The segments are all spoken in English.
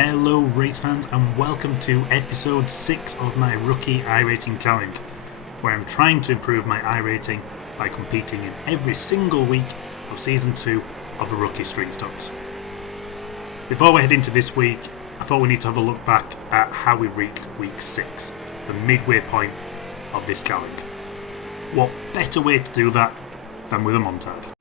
Hello race fans and welcome to episode 6 of my rookie irating challenge, where I'm trying to improve my irating by competing in every single week of season 2 of the rookie street stocks. Before we head into this week, I thought we need to have a look back at how we reached week 6, the midway point of this challenge. What better way to do that than with a montage?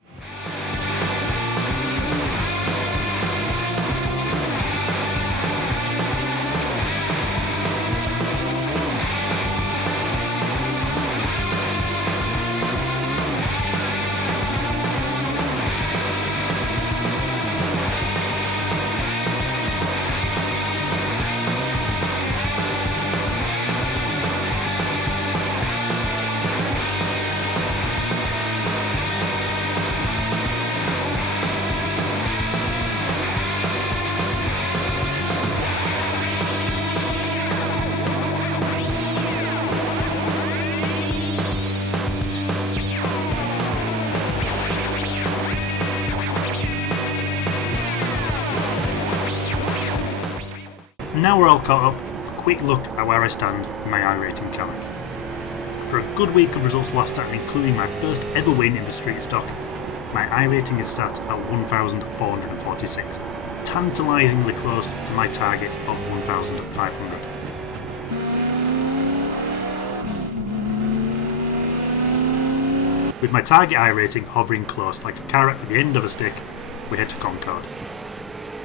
Now we're all caught up, a quick look at where I stand in my irating challenge. For a good week of results last time, including my first ever win in the street stock, my irating is sat at 1,446, tantalisingly close to my target of 1,500. With my target irating hovering close like a carrot at the end of a stick, we head to Concord.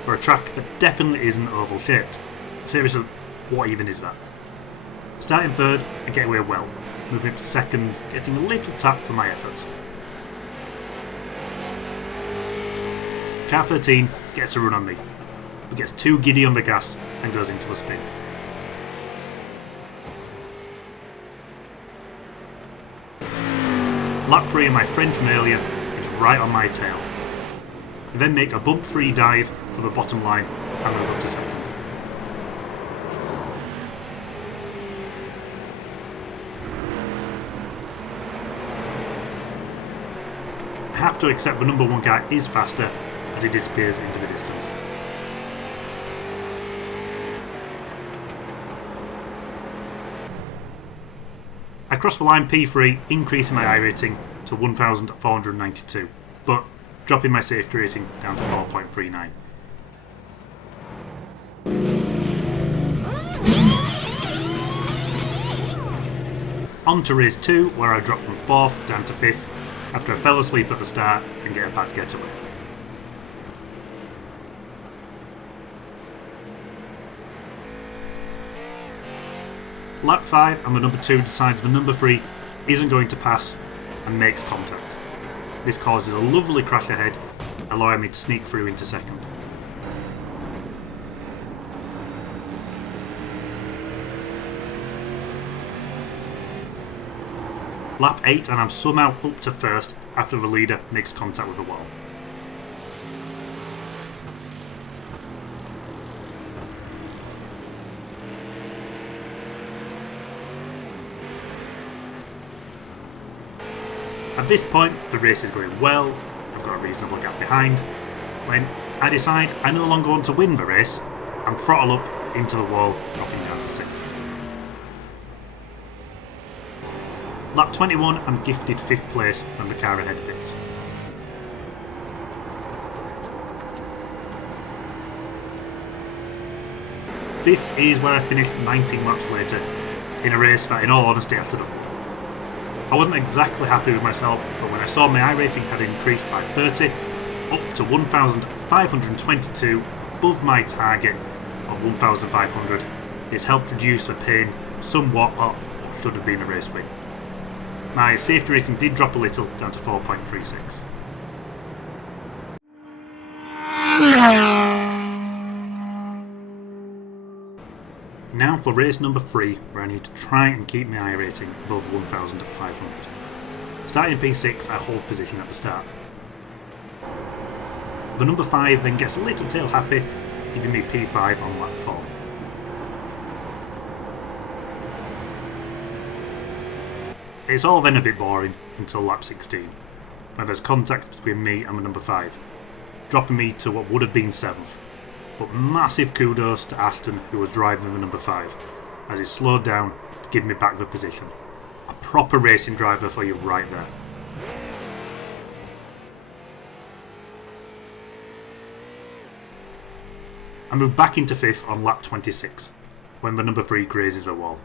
For a track that definitely isn't oval shaped. Seriously, what even is that? Starting third, I get away well, moving up to second, getting a little tap for my efforts. Car 13 gets a run on me, but gets too giddy on the gas and goes into a spin. Lap 3 and my friend from earlier is right on my tail. I then make a bump-free dive for the bottom line and move up to second. I have to accept the number 1 guy is faster as he disappears into the distance. I cross the line P3, increasing my irating to 1,492, but dropping my safety rating down to 4.39. On to race 2, where I drop from 4th down to 5th after I fell asleep at the start and get a bad getaway. Lap 5 and the number 2 decides the number 3 isn't going to pass and makes contact. This causes a lovely crash ahead, allowing me to sneak through into second. Lap 8 and I'm somehow up to first after the leader makes contact with the wall. At this point, the race is going well, I've got a reasonable gap behind, when I decide I no longer want to win the race and throttle up into the wall, dropping down to 6th. Lap 21, I'm gifted 5th place from the car ahead pits. Fifth is where I finished 19 laps later, in a race that in all honesty I should have won. I wasn't exactly happy with myself, but when I saw my irating had increased by 30, up to 1,522, above my target of 1,500, this helped reduce the pain somewhat of what should have been a race win. My safety rating did drop a little, down to 4.36. Now for race number 3, where I need to try and keep my irating above 1,500. Starting P6, I hold position at the start. The number 5 then gets a little tail happy, giving me P5 on lap 4. It's all then a bit boring until lap 16, where there's contact between me and the number 5, dropping me to what would have been 7th, but massive kudos to Ashton, who was driving the number 5, as he slowed down to give me back the position. A proper racing driver for you right there. I moved back into 5th on lap 26, when the number 3 grazes the wall.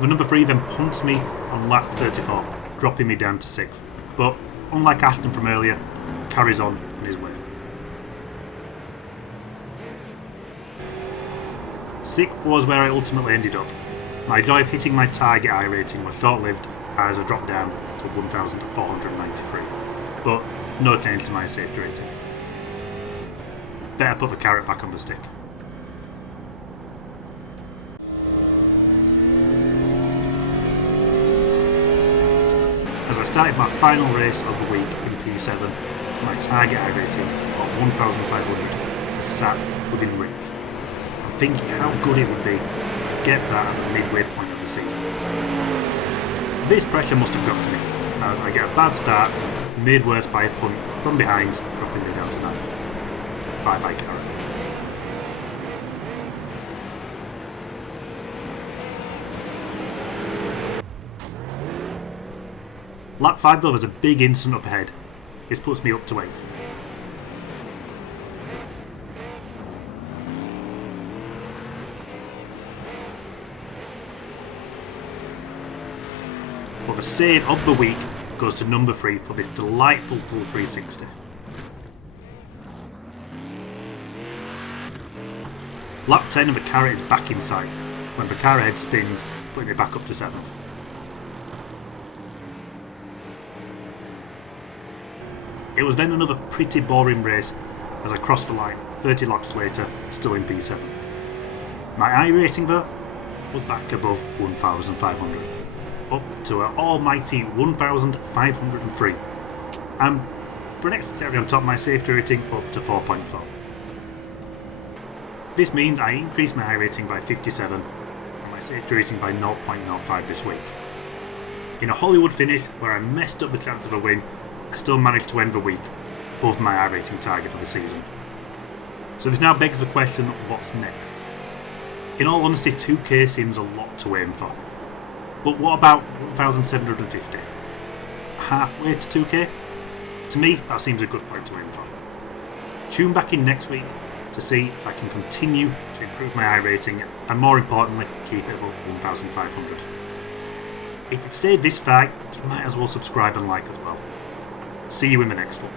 The number 3 then punts me on lap 34, dropping me down to 6th, but unlike Ashton from earlier, carries on his way. 6th was where I ultimately ended up. My joy of hitting my target irating was short-lived as I dropped down to 1,493, but no change to my safety rating. Better put the carrot back on the stick. As I started my final race of the week in P7, my target irating of 1,500 is sat within reach. I'm thinking how good it would be to get that at the midway point of the season. This pressure must have got to me, as I get a bad start, made worse by a punt from behind, dropping me down to 9th. Bye bye carrot. Lap 5 though, there's a big incident up ahead. This puts me up to 8th. But the save of the week goes to number 3 for this delightful full 360. Lap 10 of the carrot is back in sight, when the carrot head spins, putting me back up to 7th. It was then another pretty boring race as I crossed the line 30 laps later, still in P7. My irating though was back above 1,500, up to an almighty 1,503, and for an extra cherry on top, my safety rating up to 4.4. This means I increased my irating by 57 and my safety rating by 0.05 this week. In a Hollywood finish where I messed up the chance of a win, I still managed to end the week above my irating target for the season. So this now begs the question, what's next? In all honesty, 2k seems a lot to aim for. But what about 1,750? Halfway to 2k? To me, that seems a good point to aim for. Tune back in next week to see if I can continue to improve my irating and, more importantly, keep it above 1,500. If you've stayed this far, you might as well subscribe and like as well. See you in the next one.